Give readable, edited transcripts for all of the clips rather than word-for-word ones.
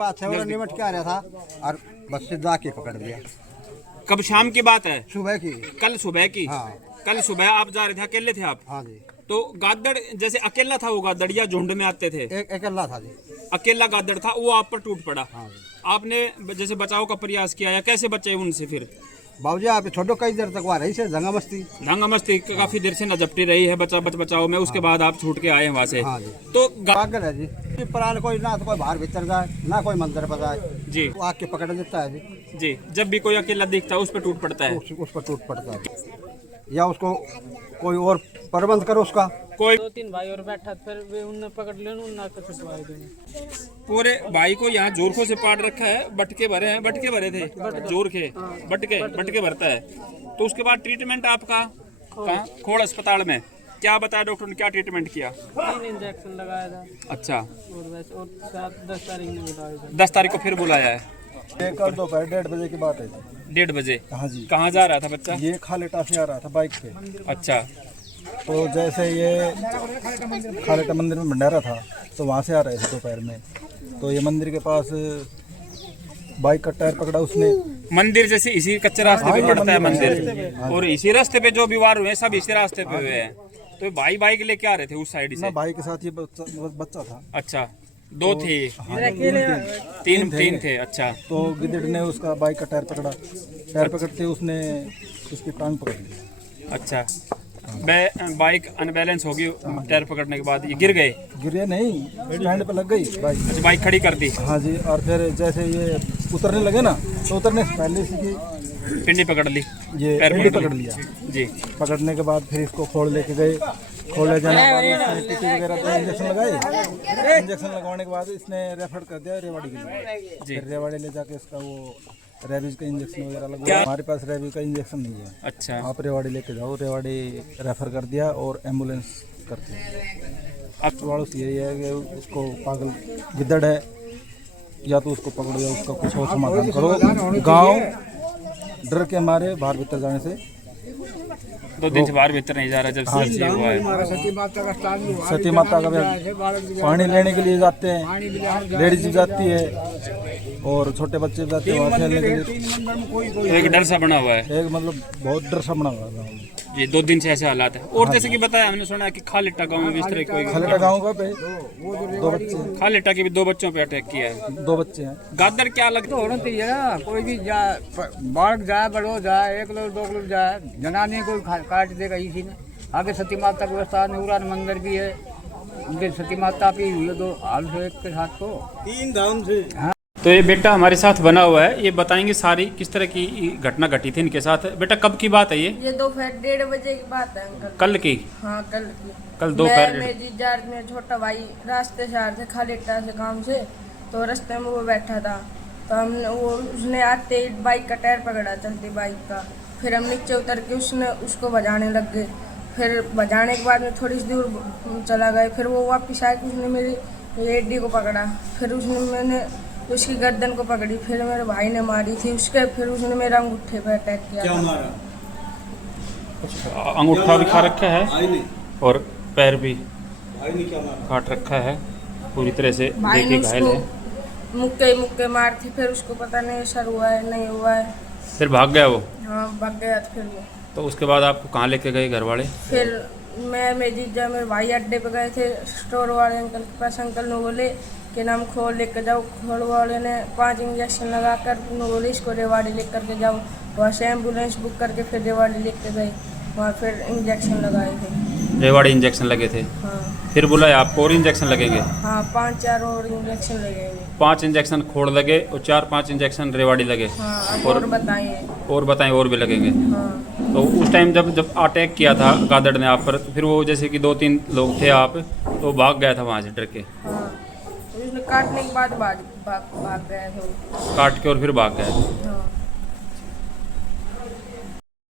निमट के आ रहा था और बस से जाके पकड़ लिया। कब शाम की बात है? सुबह की। कल सुबह की? हाँ। कल सुबह आप जा रहे थे, अकेले थे आप? हाँ जी। तो गादड़ जैसे अकेला था वो गादड़ या झुंड में आते थे? एक अकेला था जी। अकेला गादड़ था, वो आप पर टूट पड़ा। हाँ जी। आपने जैसे बचाव का प्रयास किया या कैसे बचे उनसे फिर? बाबूजी आप छोटो कई देर तक वहाँ रही से दंगा मस्ती काफी देर से नजपटी रही है बचाव में। उसके बाद आप छूट के आए वहाँ से। हाँ जी। तो पागल है जी, प्राण कोई ना तो कोई बाहर भीतर जाए ना कोई मंदिर पर जाए जी, वो आके पकड़ देता है जी। जब भी कोई अकेला दिखता है उस पर टूट पड़ता है। उस पर टूट पड़ता है या उसको कोई और प्रबंध करो उसका। कोई 2-3 भाई और बैठा फिर वे उन्हें पकड़ ले उन्हें छुटवाए देंगे। पूरे भाई को यहाँ जोरखों से पाट रखा है, बटके भरे थे जोर के बटके भरता है। तो उसके बाद ट्रीटमेंट आपका कहाँ? खोड़ अस्पताल में। क्या बताया डॉक्टर ने, क्या ट्रीटमेंट किया? 3 इंजेक्शन लगाया था। अच्छा। और वैसे और 10 तारीख ने बुलाया था। 10 तारीख को फिर बुलाया है। ये कल दोपहर 1:30 बजे की बात है। 1:30 बजे? हाँ जी। कहाँ जा रहा था बच्चा? ये खालेटा से आ रहा था बाइक पे। अच्छा। तो जैसे ये खालेटा मंदिर में भंडारा था तो वहाँ से आ रहे थे दोपहर में। तो ये मंदिर के पास बाइक का टायर पकड़ा उसने। मंदिर जैसे इसी कच्चे रास्ते पे पड़ता है मंदिर, हाँ। और इसी रास्ते पे जो भी वार हुए सब इसी रास्ते पे हुए हैं। तो भाई बाइक लेके आ रहे थे उस साइड ना से? भाई के साथ ये बच्चा था। अच्छा, 2 थे? हाँ, 3 थे। अच्छा। तो गिद्दड़ ने उसका बाइक का टायर पकड़ा। टायर पकड़ते उसने उसकी टांग पकड़ ली। अच्छा। बाइक अनबैलेंस होगी टायर पकड़ने के बाद, ये गिर गए? गिरे नहीं, स्टैंड पे लग गई बाइक। अच्छा, बाइक खड़ी कर दी? हाँ जी। और फिर जैसे ये उतरने लगे ना तो उतरने से पहले से पिंडी पकड़ ली, ये पैर पिंडी पकड़ लिया जी। पकड़ने के बाद फिर इसको खोल लेके गए। खोल ले जाने के बाद इसने टीटी वगैरह पे इंजेक्शन लगाए। इंजेक्शन लगवाने के बाद इसने रेफर कर दिया रेवाड़ी के लिए। फिर रेवाड़ी ले जाके इसका वो रेबीज का इंजेक्शन वगैरह लगवाया। हमारे पास रेबीज का इंजेक्शन नहीं है। अच्छा। आप रेवाड़ी लेके जाओ। रेवाड़ी रेफर कर दिया और एम्बुलेंस करते हैं। अब सवाल यही है कि उसको पागल गिद्दड़ है, या तो उसको पकड़ो या उसका कुछ और समाधान करो। गांव डर के मारे बाहर भीतर जाने से 2 दिन से बाहर भीतर नहीं जा रहा जब से ये हुआ है। सती माता का पानी लेने के लिए जाते हैं, लेडीज भी जाती है और छोटे बच्चे भी जाते हैं वहाँ खेलने के लिए। एक डर सा बना हुआ है, एक मतलब बहुत डर सा बना हुआ है गाँव में। ये 2 दिन से ऐसे हालात है। और जैसे कि बताया हमने सुना है कि खालिट्टा गांव में भी इस तरह कोई खालेटा गाँव का पे 2 बच्चे खालिट्टा के भी 2 बच्चों पे अटैक किया है। 2 बच्चे हैं। गादड़ क्या लगता है? होना चाहिए ना, कोई भी जाए बाढ़ जाए बड़ो जाए 1 लोग 2 लोग जाए जनानी कोई काट देगा इसी ने। आगे सती माता की व्यवस्था नूरान मंदिर भी है, उनके सती माता भी हुई 2 हाल से एक के साथ को 3 धाम से। तो ये बेटा हमारे साथ बना हुआ है, ये बताएंगे सारी किस तरह की घटना घटी थी इनके साथ। बेटा कब की बात है ये दोपहर 1:30 बजे की बात है अंकल। कल की? हाँ कल की। कल दोपहर मेरे जीजा मेरा छोटा भाई रास्ते से आ रहे थे खालिट्टा से काम से, तो रास्ते में वो बैठा था। तो हमने उसने आते ही बाइक का टायर पकड़ा चलती बाइक का। फिर हम नीचे उतर के उसको बजाने लग गए। फिर बजाने के बाद में थोड़ी सी दूर चला गए। फिर वो वापस आके उसने मेरी एडी को पकड़ा। फिर मैंने उसकी गर्दन को पकड़ी। फिर मेरे भाई ने मारी थी उसके। फिर उसने मेरे अंगूठे पर अटैक किया। क्या मारा? अंगूठा भी खा रखा है और पैर भी भाई ने क्या मारा? काट रखा है पूरी तरह से, भाई ने देखिए घायल है। मुक्के मार थी। फिर उसको पता नहीं सर हुआ है नहीं हुआ है। फिर भाग गया वो? हाँ भाग गया था फिर वो। तो उसके बाद आपको कहाँ लेके गए घर वाले? फिर मेरे जीजा मेरे भाई अड्डे पे गए थे स्टोर वाले अंकल के पास। अंकल ने बोले कि नाम खोल लेकर जाओ। खोल वाले ने 5 इंजेक्शन लगा कर बोले इसको रेवाड़ी लेकर के जाओ। वहाँ से एम्बुलेंस बुक करके फिर रेवाड़ी लेकर गए। वहाँ फिर इंजेक्शन लगाए थे। रेवाड़ी इंजेक्शन लगे थे? हाँ। फिर बोला आपको और इंजेक्शन लगेंगे? हाँ 5-4 और इंजेक्शन लगेंगे। 5 इंजेक्शन खोड़ लगे और 4-5 इंजेक्शन रेवाड़ी लगे। हाँ अब और बताइए। और बताएं और भी लगेंगे? हाँ। तो उस टाइम जब अटैक किया था गादड़ ने आप पर, तो फिर वो जैसे कि 2-3 लोग थे आप, तो भाग गया था वहाँ से डर के? हाँ तो उसने काटने के बाद भाग गया था वो। काट के और फिर भाग गया? हाँ।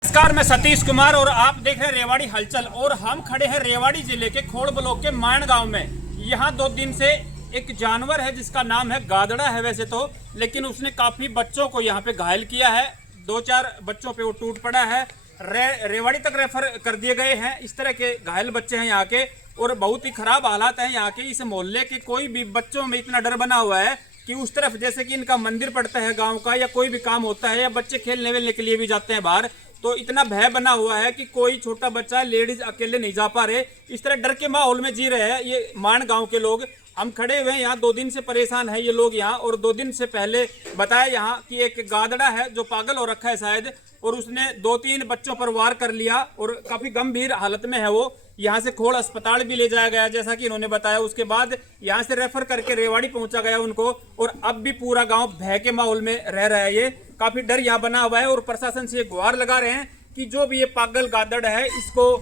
नमस्कार, मैं सतीश कुमार और आप देख रहे हैं रेवाड़ी हलचल। और हम खड़े हैं रेवाड़ी जिले के खोड़ ब्लॉक के मायन गांव में। यहाँ 2 दिन से एक जानवर है जिसका नाम है गादड़ा है वैसे तो, लेकिन उसने काफी बच्चों को यहाँ पे घायल किया है। 2-4 बच्चों पे वो टूट पड़ा है। रेवाड़ी तक रेफर कर दिए गए हैं। इस तरह के घायल बच्चे हैं यहाँ के और बहुत ही खराब हालात हैं यहाँ के। इस मोहल्ले के कोई भी बच्चों में इतना डर बना हुआ है कि उस तरफ जैसे कि इनका मंदिर पड़ता है गांव का, या कोई भी काम होता है, या बच्चे खेलने वेलने के लिए भी जाते हैं बाहर, तो इतना भय बना हुआ है कि कोई छोटा बच्चा, लेडीज अकेले नहीं जा पा रहे। इस तरह डर के माहौल में जी रहे हैं ये मान गांव के लोग। हम खड़े हुए हैं यहाँ, 2 दिन से परेशान है ये लोग यहाँ। और 2 दिन से पहले बताया यहाँ कि एक गादड़ा है जो पागल हो रखा है शायद, और उसने 2-3 बच्चों पर वार कर लिया और काफी गंभीर हालत में है वो। यहाँ से खोड़ अस्पताल भी ले जाया गया जैसा कि इन्होंने बताया। उसके बाद यहाँ से रेफर करके रेवाड़ी पहुंचा गया उनको, और अब भी पूरा गांव भय के माहौल में रह रहा है। ये काफी डर यहाँ बना हुआ है, और प्रशासन से गुहार लगा रहे हैं कि जो भी ये पागल गादड़ है इसको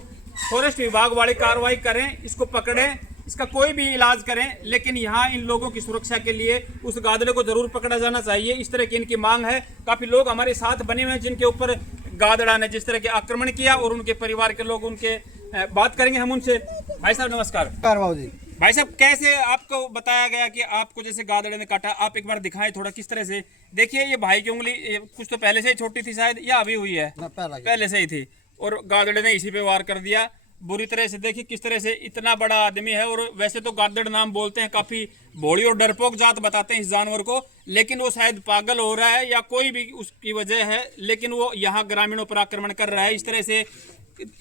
फॉरेस्ट विभाग वाले कार्रवाई करें, इसको पकड़ें, इसका कोई भी इलाज करें, लेकिन यहाँ इन लोगों की सुरक्षा के लिए उस गादड़े को जरूर पकड़ा जाना चाहिए। इस तरह की इनकी मांग है। काफी लोग हमारे साथ बने हुए हैं जिनके ऊपर गादड़ा ने जिस तरह के आक्रमण किया, और उनके परिवार के लोग, उनके बात करेंगे हम उनसे। भाई साहब नमस्कार। बाबू जी, भाई साहब, कैसे आपको बताया गया कि आपको जैसे गादड़े ने काटा? आप एक बार दिखाएं थोड़ा किस तरह से। देखिए ये भाई की उंगली कुछ तो पहले से ही छोटी थी शायद, या अभी हुई है? पहले से ही थी, और गादड़े ने इसी पे वार कर दिया बुरी तरह से। देखिए किस तरह से, इतना बड़ा आदमी है, और वैसे तो गादड़ नाम बोलते हैं, काफी भोली और डरपोक जात बताते हैं इस जानवर को, लेकिन वो शायद पागल हो रहा है या कोई भी उसकी वजह है, लेकिन वो यहाँ ग्रामीणों पर आक्रमण कर रहा है इस तरह से।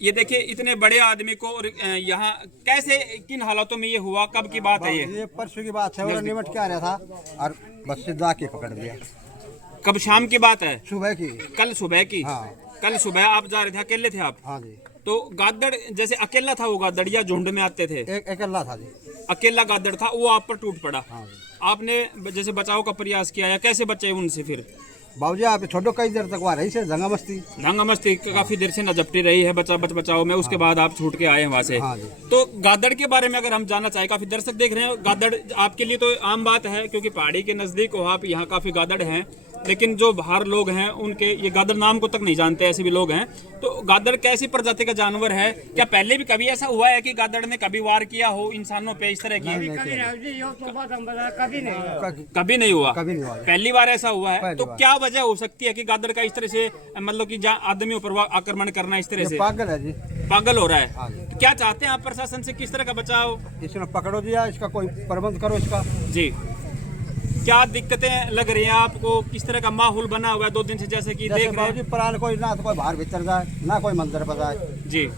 ये देखिए इतने बड़े आदमी को, और यहाँ कैसे, किन हालातों में ये हुआ, कब की बात है ये परसों की बात है। और निमट के आ रहा था और बस से जाके पकड़ लिया। कब शाम की बात है? सुबह की। कल सुबह की? हाँ। कल सुबह आप जा रहे थे, अकेले थे आप? हाँ जी। तो गादड़ जैसे अकेला था वो गादड़, या झुंड में आते थे? एक अकेला था जी। अकेला गादड़ था, वो आप पर टूट पड़ा। हाँ जी। आपने जैसे बचाव का प्रयास किया, या कैसे बचे उनसे फिर? बाबूजी आप छोटो कई देर तक वहाँ रही से दंगा मस्ती काफी देर से नजपटी रही है बचाव में। उसके बाद आप छूट के आए वहाँ से। हाँ जी। तो गादड़ के बारे में अगर हम जानना चाहें, काफी दर्शक देख रहे हैं, गादड़ आपके लिए तो आम बात है क्योंकि पहाड़ी के नजदीक हो आप, यहाँ काफी गादड़ हैं, लेकिन जो बाहर लोग हैं उनके ये गादड़ नाम को तक नहीं जानते, ऐसे भी लोग हैं। तो गादड़ कैसी प्रजाति का जानवर है? क्या पहले भी कभी ऐसा हुआ है कि गादड़ ने कभी वार किया हो इंसानों पे इस तरह की? कभी नहीं हुआ। पहली बार ऐसा हुआ है। तो क्या वजह हो सकती है कि गादड़ का इस तरह से, मतलब कि आदमियों पर आक्रमण करना इस तरह से? पागल है जी, पागल हो रहा है। तो क्या चाहते हैं आप प्रशासन से, किस तरह का बचाव? इसने पकड़ो दिया, इसका कोई प्रबंध करो इसका जी। क्या दिक्कतें लग रही हैं आपको? किस तरह का माहौल बना हुआ है 2 दिन से, जैसे कि देख रहे हैं? प्राण कोई ना तो कोई बाहर भीतर जाए, ना कोई मंदिर पर जाए जी।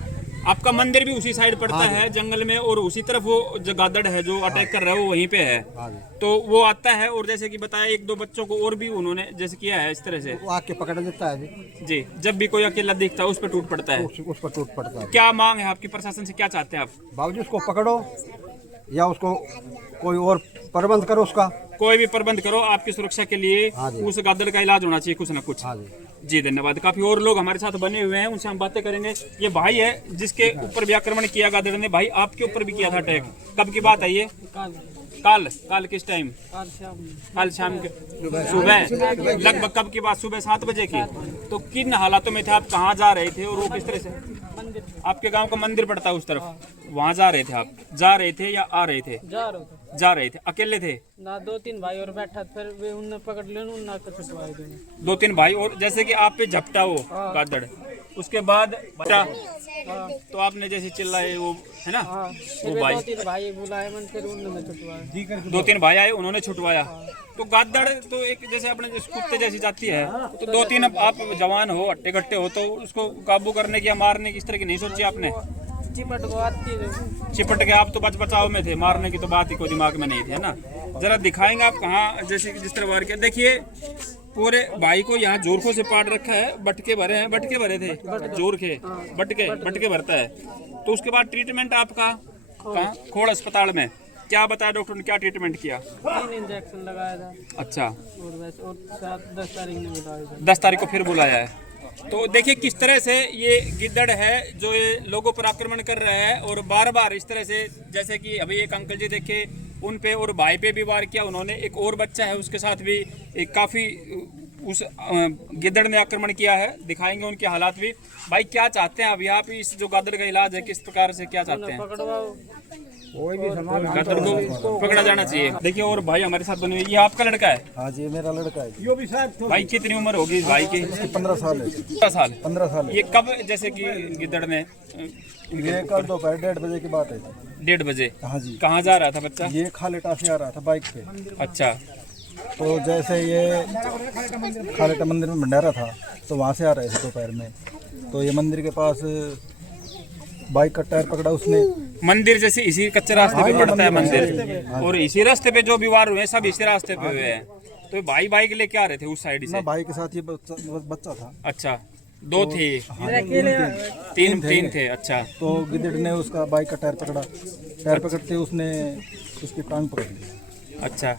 आपका मंदिर भी उसी साइड पड़ता है जंगल में, और उसी तरफ वो जो गादड़ है जो अटैक कर रहा है वो वहीं पे है। तो वो आता है, और जैसे कि बताया 1-2 बच्चों को और भी उन्होंने जैसे किया है इस तरह से। वो आके पकड़ देता है जी। जब भी कोई अकेला दिखता है उस पर टूट पड़ता है। उस पर टूट पड़ता है। क्या मांग है आपकी प्रशासन से, क्या चाहते हैं आप? बाबूजी उसको पकड़ो, या उसको कोई और प्रबंध करो, उसका कोई भी प्रबंध करो आपकी सुरक्षा के लिए। उस गादड़ का इलाज होना चाहिए कुछ ना कुछ। जी धन्यवाद। काफी और लोग हमारे साथ बने हुए हैं, उनसे हम बातें करेंगे। ये भाई है जिसके ऊपर भी आक्रमण किया गादड़ ने। भाई आपके ऊपर भी किया था अटैक, कब की बात है ये? काल किस टाइम? कल शाम के सुबह लगभग। कब की बात? सुबह 7 बजे की। तो किन हालातों में थे आप? कहाँ जा रहे थे, और वो किस तरह से? आपके गांव का मंदिर पड़ता है उस तरफ, वहाँ जा रहे थे आप? जा रहे थे या आ रहे थे? जा रहे थे। अकेले थे ना? 2-3 भाई और बैठा, फिर वे उनने पकड़ लिया, उन्हें छुटवाए। 2-3 भाई, और जैसे कि आप पे झपटा वो गादड़, उसके बाद बचा, तो आपने जैसे चिल्लाए वो, है ना? वो भाई 2-3 भाई बुलाए मन, फिर उन्होंने छुटवाया। 2-3 भाई आए, उन्होंने छुटवाया। तो गादड़ तो एक जैसे अपने कुत्ते जैसी जाती है, तो 2-3 आप जवान हो, हट्टे कट्टे हो, तो उसको काबू करने की या मारने की इस तरह की नहीं सोची आपने? चिपट के आप तो बचाव में थे, मारने की तो बात ही कोई दिमाग में नहीं थी, है ना? जरा दिखाएंगे आप कहाँ, जैसे जिस तरह वार किया। देखिए पूरे भाई को यहाँ जोरखों से पाट रखा है, बटके भरे हैं, बटके भरे थे, जोर के बटके भरता है। तो उसके बाद ट्रीटमेंट आपका कहाँ? खोड़ अस्पताल में। क्या बताया डॉक्टर ने, क्या ट्रीटमेंट किया? 3 इंजेक्शन लगाया था। अच्छा। और वैसे, और 10 तारीख ने बुलाया। 10 तारीख को फिर बुलाया है। तो देखिए किस तरह से ये गिद्दड़ है जो ये लोगों पर आक्रमण कर रहा है, और बार बार इस तरह से, जैसे कि अभी एक अंकल जी देखे उन पे और भाई पे भी वार किया उन्होंने। एक और बच्चा है उसके साथ भी एक काफ़ी उस गिद्दड़ ने आक्रमण किया है। दिखाएंगे उनके हालात भी। भाई क्या चाहते हैं अभी आप? इस जो गादड़ का इलाज है किस प्रकार से, क्या चाहते हैं? गादड़ को पकड़ा जाना चाहिए। देखिए और भाई हमारे साथ बने हुए, ये आपका लड़का है? हाँ जी, मेरा लड़का है। यो भी शायद भाई कितनी उम्र होगी इस भाई की? 15 साल है। 15 साल। ये कब जैसे कि गिद्दड़ ने? ये कल दोपहर 1:30 बजे की बात है। 1:30 बजे? हाँ जी। कहाँ जा रहा था बच्चा? ये खालेटा से आ रहा था बाइक पे। अच्छा। तो जैसे ये खालेटा मंदिर में भंडारा था तो वहाँ से आ रहे थे दोपहर में, तो ये मंदिर के पास बाइक का टायर पकड़ा उसने। मंदिर जैसे इसी कच्चे रास्ते पे हाँ, पड़ता है मंदिर, हाँ। और इसी रास्ते पे जो भी वार हुए सब इसी रास्ते पे हुए हैं। तो भाई बाइक लेके आ रहे थे उस साइड ना से? भाई के साथ ये बच्चा था। अच्छा, दो थे? हाँ, तीन थे। अच्छा, तो गिद्दड़ ने उसका बाइक का टायर पकड़ा, टायर पकड़ते उसने उसकी टांग पकड़ ली। अच्छा,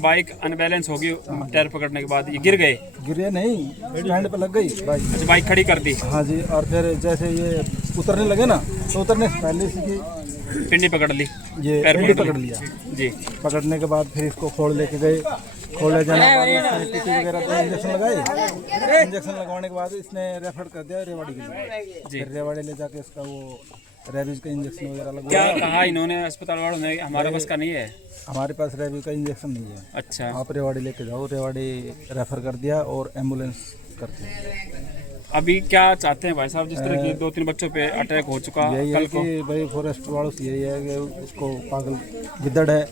बाइक अनबैलेंस हो गई टायर पकड़ने के बाद, ये गिर गए? गिरे नहीं, स्टैंड पे लग गई बाइक। अच्छा, बाइक खड़ी कर दी? हाँ जी, और फिर जैसे ये उतरने लगे ना तो उतरने से पहले इसकी पिंडी पकड़ ली, ये पैर पिंडी पकड़ लिया। जी। पकड़ने के बाद फिर इसको खोल लेके गए, खोल ले जाने के बाद टीटी वगैरह तो इंजेक्शन लगाए, इंजेक्शन लगवाने के बाद इसने रेफर कर दिया रेवाड़ी के लिए। फिर रेवाड़ी ले जाके इसका वो रेबीज का इंजेक्शन वगैरह क्या लगवाया। कहा इन्होंने अस्पताल वालों ने? हमारे पास का नहीं है। हमारे पास रेबीज का इंजेक्शन नहीं है। अच्छा, आप रेवाड़ी लेके जाओ, रेवाड़ी रेफर कर दिया और एम्बुलेंस कर दी। अभी क्या चाहते हैं भाई साहब? जिस तरह की 2-3 बच्चों पे अटैक हो चुका यही है कल को, कि भाई फॉरेस्ट वालों से यही है कि उसको पागल गिद्दड़ है,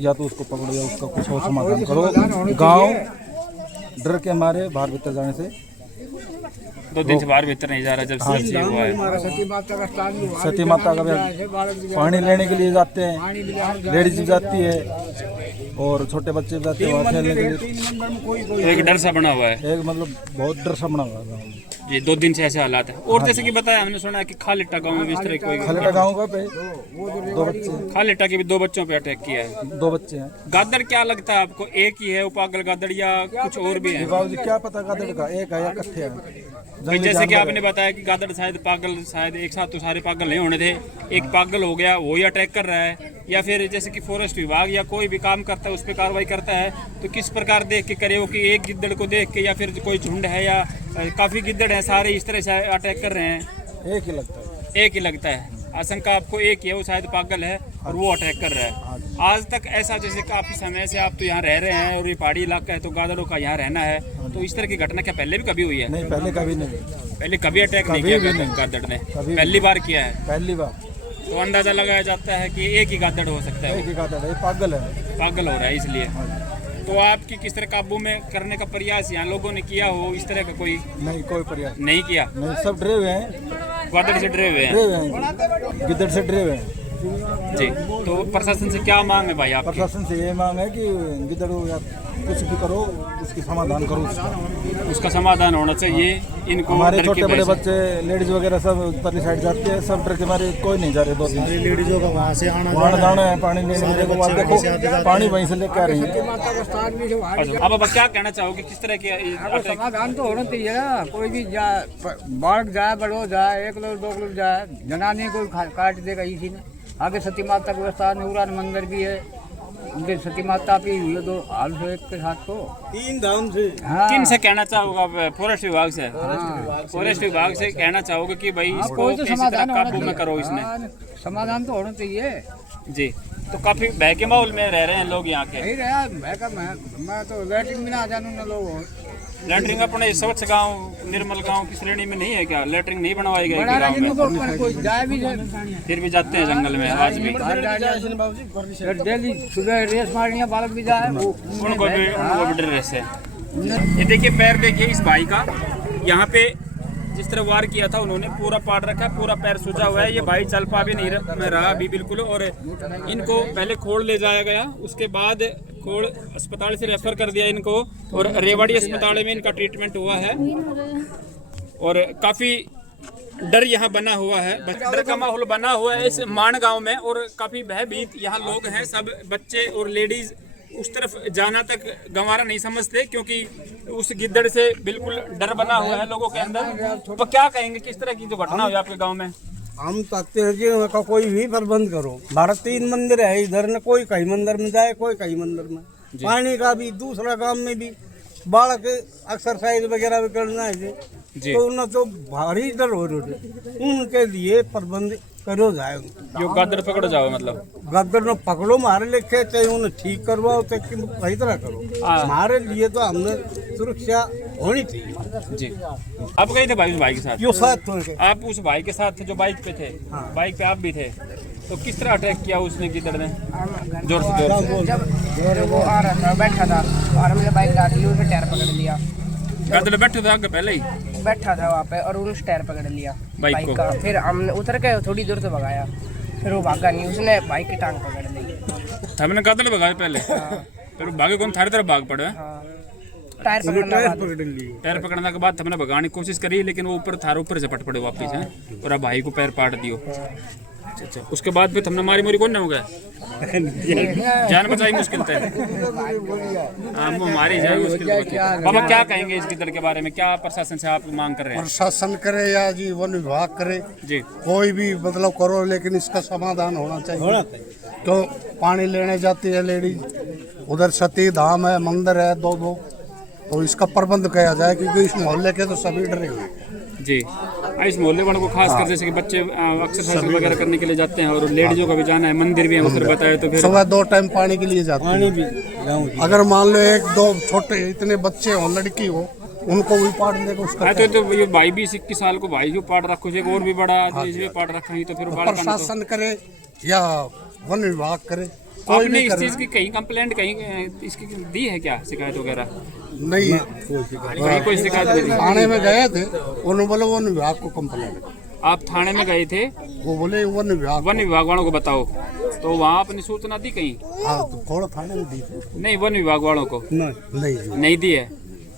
या तो उसको पकड़ो या उसका कुछ और समाधान करो। गांव डर के मारे बाहर भीतर जाने से 2 दिन से बाहर भीतर नहीं जा रहा जब से ये हुआ है। सती माता का स्थान भी वहाँ सती माता का भी पानी लेने के लिए जाते हैं, लेडीज भी जाती है और छोटे बच्चे भी जाते हैं वहाँ खेलने के लिए। एक डर सा बना हुआ है, एक मतलब बहुत डर सा बना हुआ है गाँव में। ये 2 दिन से ऐसे हालात है। और जैसे कि बताया हमने सुना है कि खालिटा गांव में भी इस तरह कोई खलेटा गाँव का पे 2 बच्चे खालिटा के भी 2 बच्चों पे अटैक किया है। 2 बच्चे हैं। गादड़ क्या लगता है आपको? एक ही है वो पागल गादड़ या कुछ और भी है? बाबू जी क्या पता गादड़ का एक है या इकट्ठे है। भाई जैसे कि आपने बताया कि गादड़ शायद पागल, शायद एक साथ तो सारे पागल नहीं होने थे, एक पागल हो गया वो ही अटैक कर रहा है, या फिर जैसे कि फॉरेस्ट विभाग या कोई भी काम करता है उस पर कार्रवाई करता है तो किस प्रकार देख के करे वो, कि एक गिद्दड़ को देख के या फिर कोई झुंड है या काफी गिद्दड़ है सारे इस तरह से अटैक कर रहे हैं? एक ही लगता है। एक ही लगता है। आशंका आपको एक ही है, वो शायद पागल है और वो अटैक कर रहा है। आज तक ऐसा, जैसे काफी समय से आप तो यहाँ रह रहे हैं और ये पहाड़ी इलाका है तो गादड़ों का यहाँ रहना है, तो इस तरह की घटना क्या पहले भी कभी हुई है? नहीं, पहले कभी नहीं, पहले कभी अटैक नहीं किया गादड़ ने, पहली बार किया है। पहली बार। तो अंदाजा लगाया जाता है कि एक ही गादड़ हो सकता है, एक ही गादड़ है, पागल है, पागल हो रहा है इसलिए। तो आपकी किस तरह काबू में करने का प्रयास यहाँ लोगों ने किया हो? इस तरह का कोई नहीं, कोई प्रयास नहीं किया? नहीं, सब डरे हुए हैं, गादड़ से डरे हुए हैं। डरे हुए हैं, गिद्दड़ से डरे हुए हैं। जी। तो प्रशासन से क्या मांग है भाई आपकी? प्रशासन से ये मांग है कि गिद्दड़ या कुछ भी करो, उसकी समाधान करो, उसका समाधान होना चाहिए। इनको हमारे डर के छोटे बड़े वजह से- बच्चे लेडीज वगैरह सब परली साइड जाते हैं, सब डर के मारे कोई नहीं जा रहे। 2 दिन लेडीजों का वहाँ से आना जाना है पानी लेने के लिए, देखो पानी वहीं से लेकर आ रही है। माता का स्थान भी जो अच्छा, अब क्या कहना चाहोगे? किस तरह के अटैक? समाधान तो होना चाहिए ना। कोई भी जाए, बाढ़ जाए, बड़ो जाए, 1 लोग 2 लोग जाए, जनानी को काट देगा इसी ने। आगे सती माता का स्थान नूरान मंदिर भी है, उनके सती माता भी हुई 2 हाल से एक के साथ तो 3 धाम से। हाँ। किन से कहना चाहोगे? फॉरेस्ट विभाग से? फॉरेस्ट विभाग से कहना चाहोगे कि भाई इसको कोई तो किसी तरह समाधान होना काबू में करो इसने? चाहिए। समाधान तो होना चाहिए। जी। तो काफी भय के माहौल में रह रहे हैं लोग यहाँ के। यही रहा मैं तो लैट्रिन भी ना जानू ना लोग। लैटरिंग अपने स्वच्छ गांव निर्मल गांव की श्रेणी में नहीं है क्या? लैटरिंग नहीं बनवाई गई बड़ा गांव में? तो कोई जाए भी जाए, फिर भी जाते हैं जंगल में आज भी। डेली सुबह रेस मारनी है, बालक भी जाए उनको भी डर रहे से। ये देखिए पैर देखिए इस भाई का, यहाँ पे जिस तरह वार किया था उन्होंने पूरा पाड़ रखा है, पूरा पैर सूजा हुआ है। ये भाई चल पा भी नहीं रहा अभी बिल्कुल। और इनको पहले खोड़ ले जाया गया, उसके बाद खोड़ अस्पताल से रेफर कर दिया इनको, और रेवाड़ी अस्पताल में इनका ट्रीटमेंट हुआ है। और काफ़ी डर यहाँ बना हुआ है, डर का माहौल बना हुआ है इस मान गांव में, और काफ़ी भयभीत यहाँ लोग हैं। सब बच्चे और लेडीज़ उस तरफ जाना तक गंवारा नहीं समझते, क्योंकि उस गिद्दड़ से बिल्कुल डर बना हुआ है लोगों के अंदर। तो क्या कहेंगे, किस तरह की जो घटना हुई आपके गांव में? हम चाहते हैं कि उनका कोई भी प्रबंध करो। भारत 3 मंदिर है इधर, न कोई कहीं मंदिर में जाए, कोई कहीं मंदिर में। पानी का भी दूसरा गांव में भी बालक एक्सरसाइज वगैरह भी करना है जी। तो उन्हें तो भारी डर हो रहे थे। उनके लिए प्रबंध करो जाए। जो गादड़ पकड़ जाओ, मतलब गद्दर ने पकड़ो, मारे लेके चाहे उन्हें ठीक करवाओ, तो सही तरह करो। हमारे लिए तो हमने सुरक्षा होनी चाहिए जी। आप गए थे भाई उस भाई के साथ? यो साथ तो आप उस भाई के साथ थे जो बाइक पे थे? बाइक पे आप भी थे? तो किस तरह अटैक किया उसने गिद्दड़ ने? हम जोर से जब वो आ रहा था बैठा था और हमने बाइक डाल ली, उसने टायर पकड़ लिया। गद्दड़ बैठे थे आगे पहले ही बैठा था वहाँ पे और उसने टायर पकड़ लिया बाइक बाइक को। का। फिर हमने उतर के थोड़ी दूर से भगाया, फिर वो भागा नहीं, उसने बाइक की टांग पकड़ ली। हमने गद्दड़ भगाए पहले, फिर भागे कौन थारी तरफ भाग पड़े? हाँ, टायर पकड़ने पैर पकड़ने के बाद हमने भगाने की कोशिश करी, लेकिन वो ऊपर थारे ऊपर से पट पड़े वापिस हैं और अब भाई को पैर पाट दियो। अच्छा, उसके बाद फिर हमने मारी मोरी कौन हो गया? जान बचाई मुश्किल थे, मारी जाए मुश्किल। बाबा क्या कहेंगे इस गिद्दड़ के बारे में, क्या प्रशासन से आप मांग कर रहे हैं? प्रशासन करे या जी वन विभाग करे जी, कोई भी मतलब करो, लेकिन इसका समाधान होना चाहिए। क्यों पानी लेने जाती है लेडीज, उधर सती धाम है, मंदिर है दो, तो इसका प्रबंध किया जाए, क्योंकि इस मोहल्ले के तो सभी डरे हुए जी। इस मोहल्ले वालों को खास कर जैसे कि बच्चे एक्सरसाइज वगैरह करने के लिए जाते हैं और लेडीजों का भी जाना है, मंदिर भी है उधर बताया, तो फिर सुबह 2 टाइम पानी के लिए जाते हैं। अगर मान लो 1-2 छोटे इतने बच्चे हो, लड़की हो, उनको भी पाट देगा उसका। तो ये भाई 20-21 साल को भाई जो पाट रखो, एक और भी बड़ा आदमी पाट रखा है, तो फिर प्रशासन करे या वन विभाग करे, कोई आपने नहीं इस करे। चीज की कहीं कंप्लेंट कहीं इसकी दी है क्या, शिकायत वगैरह? नहीं, कहीं कोई शिकायत नहीं दी? थाने में गए थे, उन्होंने बोले वन विभाग को कंप्लेंट। आप थाने में गए थे, वो बोले वन विभाग वालों को बताओ, तो वहाँ अपनी सूचना दी कहीं? हाँ, तो थोड़ा थाने में दी थी। नहीं, वन विभाग वालों को नहीं दी है।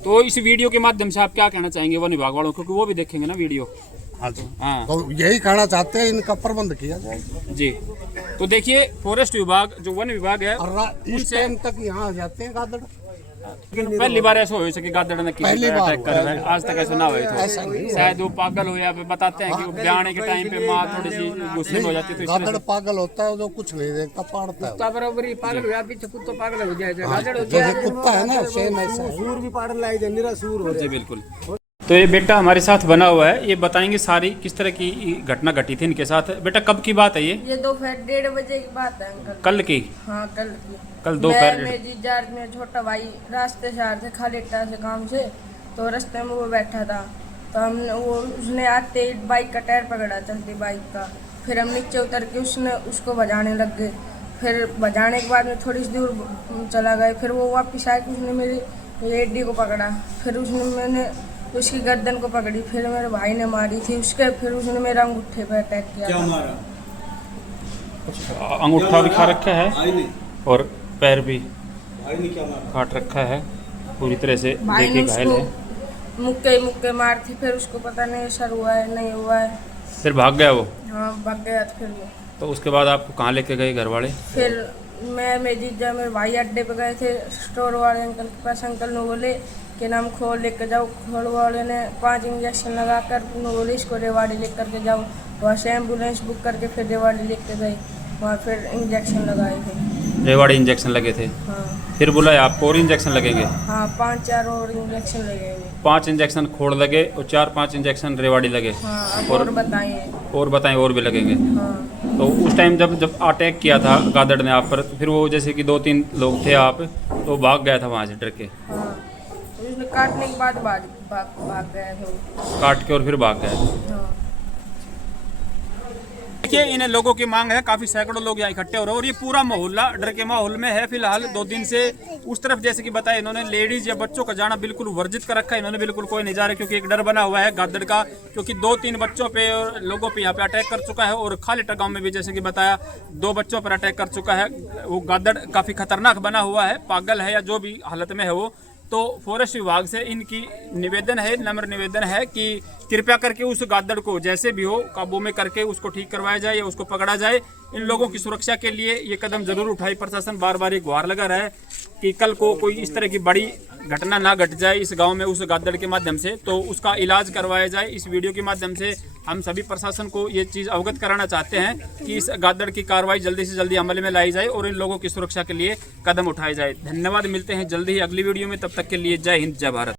तो इस वीडियो के माध्यम से आप क्या कहना चाहेंगे वन विभाग वालों को, क्योंकि वो भी देखेंगे ना वीडियो? हाँ जी, हाँ तो यही कहना चाहते हैं, इनका प्रबंध किया जाए। जी। तो देखिए, फॉरेस्ट विभाग जो वन विभाग है, और इस टाइम तक यहाँ आ जाते हैं गादड़। लेकिन पहली बार ऐसा हो कि गादड़ ने किसी पहली पर बार अटैक करा है, आज तक ऐसा ना हुआ है। ऐसा नहीं हुआ। शायद वो पागल हो या फिर बताते हैं कि वो ब्याने के टाइम पे माँ थोड़ी सी गुस्से में हो जाती है, तो इस गादड़ वजह पागल होता है, जो कुछ नहीं देखता, पाड़ता है। कुत्ता बराबर ही पागल हुआ, पीछे कुत्ता पागल हो जाए, गाजर हो जैसे कुत्ता है ना, सेम ऐसा है। सूर भी पाड़न लाई जाए, निरा सूर हो से जी बिल्कुल। तो ये बेटा हमारे साथ बना हुआ है, ये बताएंगे सारी किस तरह की घटना घटी थी इनके साथ। बेटा कब की बात है ये? दोपहर 1:30 बजे की बात है अंकल। कल की? हाँ, कल की। कल दोपहर मेरे जीजा, मेरा छोटा भाई रास्ते से आ रहे थे खालिटा से काम से, तो रास्ते में वो बैठा था, तो हमने उसने आते ही बाइक का टायर पकड़ा, चलती बाइक का। फिर हम नीचे उतर के उसको बजाने लग गए। फिर बजाने के बाद में थोड़ी सी दूर चला गए, फिर वो वापस आके उसने मेरी एडी को पकड़ा, फिर मैंने उसकी गर्दन को पकड़ी, फिर मेरे भाई ने मारी थी उसके, फिर उसने मेरे अंगूठे पे अटैक किया। क्या मारा? अंगूठा भी खा रखा है और पैर भी भाई ने क्या मारा? काट रखा है पूरी तरह से, भाई ने देखिए घायल है। उसको मुक्के मार थी, फिर उसको पता नहीं असर हुआ है नहीं हुआ है। फिर भाग गया वो? हाँ, भाग गया था। फिर वो तो उसके बाद आपको कहाँ लेके गए घर वाले? फिर मेरे जीजा मेरे भाई अड्डे पे गए थे, स्टोर वाले अंकल के पास। अंकल ने बोले कि नाम खोल लेकर जाओ। खोल वाले ने 5 इंजेक्शन लगा कर बोले इसको रेवाड़ी लेकर के जाओ। वहाँ से एम्बुलेंस बुक करके फिर रेवाड़ी लेकर गए, वहाँ फिर इंजेक्शन लगाए थे। रेवाड़ी इंजेक्शन लगे थे? हाँ फिर बोला आपको और इंजेक्शन लगेंगे? हाँ, 5-4 और इंजेक्शन लगेंगे। 5 इंजेक्शन खोड़ लगे और 4-5 इंजेक्शन रेवाड़ी लगे। हाँ, और बताइए। और बताएं, और भी लगेंगे? हाँ। तो उस टाइम जब अटैक किया था गादड़ ने आप पर, तो फिर वो जैसे कि 2-3 लोग थे आप, तो भाग गया था वहाँ से डर के? हाँ, तो उसने काटने के बाद भाग गया था वो। काट के और फिर भाग गया? हाँ। देखिए, इन लोगों की मांग है, काफी सैकड़ों लोग यहाँ इकट्ठे हो रहे हैं और ये पूरा मोहल्ला डर के माहौल में है फिलहाल 2 दिन से। उस तरफ जैसे कि बताया इन्होंने, लेडीज या बच्चों का जाना बिल्कुल वर्जित कर रखा है इन्होंने, बिल्कुल कोई नहीं जा रहा, क्योंकि एक डर बना हुआ है गादड़ का, क्योंकि 2-3 बच्चों पे और लोगों पे यहाँ पे अटैक कर चुका है। और खालिटा गांव में भी जैसे कि बताया 2 बच्चों पर अटैक कर चुका है। वो गादड़ काफी खतरनाक बना हुआ है, पागल है या जो भी हालत में है वो। तो फॉरेस्ट विभाग से इनकी निवेदन है, नम्र निवेदन है कि कृपया करके उस गादड़ को जैसे भी हो काबू में करके उसको ठीक करवाया जाए या उसको पकड़ा जाए। इन लोगों की सुरक्षा के लिए ये कदम जरूर उठाई प्रशासन, बार बार एक गुहार लगा रहा है कि कल को कोई इस तरह की बड़ी घटना ना घट जाए इस गांव में उस गादड़ के माध्यम से, तो उसका इलाज करवाया जाए। इस वीडियो के माध्यम से हम सभी प्रशासन को ये चीज़ अवगत कराना चाहते हैं कि इस गादड़ की कार्रवाई जल्दी से जल्दी अमल में लाई जाए और इन लोगों की सुरक्षा के लिए कदम उठाए जाए। धन्यवाद, मिलते हैं जल्दी ही अगली वीडियो में, तब तक के लिए जय हिंद, जय भारत।